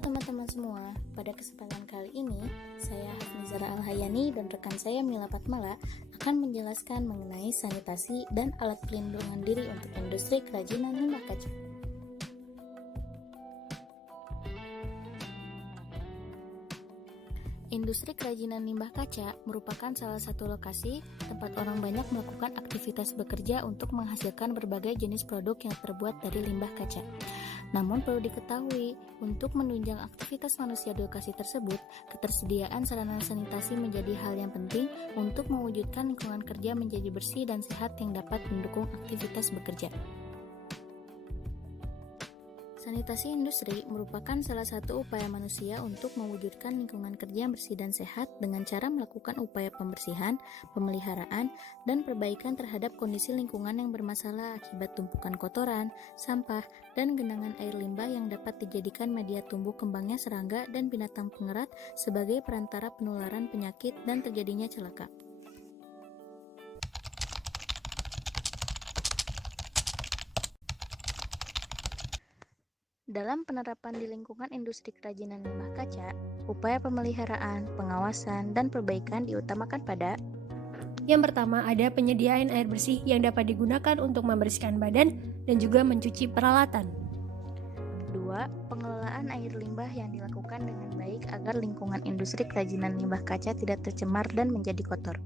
teman-teman semua, pada kesempatan kali ini, saya Hafnizara Alhayani dan rekan saya Mila Patmala akan menjelaskan mengenai sanitasi dan alat pelindungan diri untuk industri kerajinan limbah kaca. Industri kerajinan limbah kaca merupakan salah satu lokasi tempat orang banyak melakukan aktivitas bekerja untuk menghasilkan berbagai jenis produk yang terbuat dari limbah kaca. Namun perlu diketahui, untuk menunjang aktivitas manusia di lokasi tersebut, ketersediaan sarana sanitasi menjadi hal yang penting untuk mewujudkan lingkungan kerja menjadi bersih dan sehat yang dapat mendukung aktivitas bekerja. Sanitasi industri merupakan salah satu upaya manusia untuk mewujudkan lingkungan kerja yang bersih dan sehat dengan cara melakukan upaya pembersihan, pemeliharaan, dan perbaikan terhadap kondisi lingkungan yang bermasalah akibat tumpukan kotoran, sampah, dan genangan air limbah yang dapat dijadikan media tumbuh kembangnya serangga dan binatang pengerat sebagai perantara penularan penyakit dan terjadinya celaka. Dalam penerapan di lingkungan industri kerajinan limbah kaca, upaya pemeliharaan, pengawasan, dan perbaikan diutamakan pada Yang pertama, ada penyediaan air bersih yang dapat digunakan untuk membersihkan badan dan juga mencuci peralatan. 2. Pengelolaan air limbah yang dilakukan dengan baik agar lingkungan industri kerajinan limbah kaca tidak tercemar dan menjadi kotor.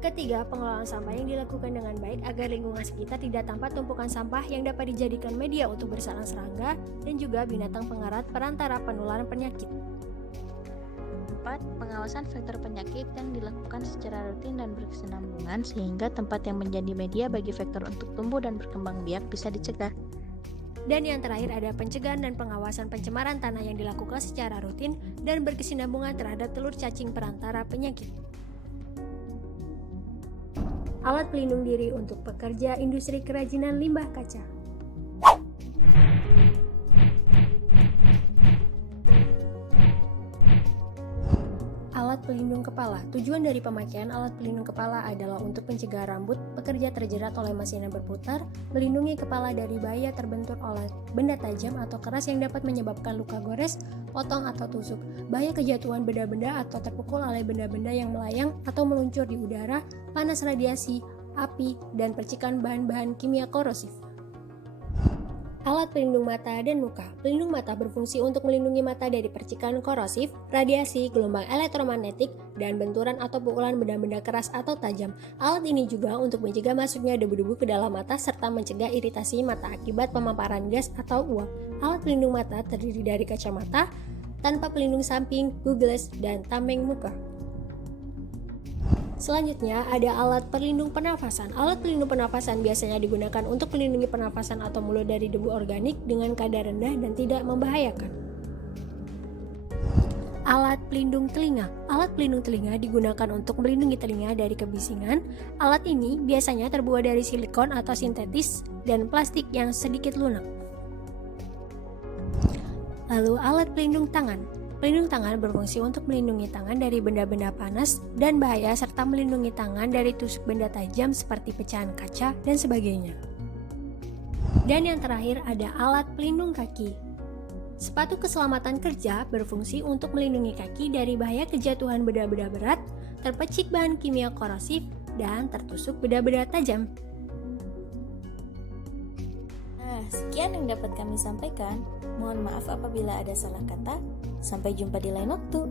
Ketiga, pengelolaan sampah yang dilakukan dengan baik agar lingkungan sekitar tidak tampak tumpukan sampah yang dapat dijadikan media untuk bersarang serangga dan juga binatang pengerat perantara penularan penyakit. 4. Pengawasan faktor penyakit yang dilakukan secara rutin dan berkesinambungan sehingga tempat yang menjadi media bagi faktor untuk tumbuh dan berkembang biak bisa dicegah. Dan yang terakhir ada pencegahan dan pengawasan pencemaran tanah yang dilakukan secara rutin dan berkesinambungan terhadap telur cacing perantara penyakit. Alat pelindung diri untuk pekerja industri kerajinan limbah kaca. Alat pelindung kepala. Tujuan dari pemakaian alat pelindung kepala adalah untuk mencegah rambut pekerja terjerat oleh mesin yang berputar, melindungi kepala dari bahaya terbentur oleh benda tajam atau keras yang dapat menyebabkan luka gores, potong atau tusuk, bahaya kejatuhan benda-benda atau terpukul oleh benda-benda yang melayang atau meluncur di udara, panas radiasi, api, dan percikan bahan-bahan kimia korosif. Alat pelindung mata dan muka. Pelindung mata berfungsi untuk melindungi mata dari percikan korosif, radiasi, gelombang elektromagnetik, dan benturan atau pukulan benda-benda keras atau tajam. Alat ini juga untuk mencegah masuknya debu-debu ke dalam mata serta mencegah iritasi mata akibat pemaparan gas atau uap. Alat pelindung mata terdiri dari kacamata, tanpa pelindung samping, goggles, dan tameng muka. Selanjutnya ada alat pelindung pernafasan. Alat pelindung pernafasan biasanya digunakan untuk melindungi pernafasan atau mulut dari debu organik dengan kadar rendah dan tidak membahayakan. Alat pelindung telinga. Alat pelindung telinga digunakan untuk melindungi telinga dari kebisingan. Alat ini biasanya terbuat dari silikon atau sintetis dan plastik yang sedikit lunak. Lalu alat pelindung tangan. Pelindung tangan berfungsi untuk melindungi tangan dari benda-benda panas dan bahaya serta melindungi tangan dari tusuk benda tajam seperti pecahan kaca dan sebagainya. Dan yang terakhir ada alat pelindung kaki. Sepatu keselamatan kerja berfungsi untuk melindungi kaki dari bahaya kejatuhan benda-benda berat, terpecik bahan kimia korosif, dan tertusuk benda-benda tajam. Sekian yang dapat kami sampaikan. Mohon maaf apabila ada salah kata. Sampai jumpa di lain waktu.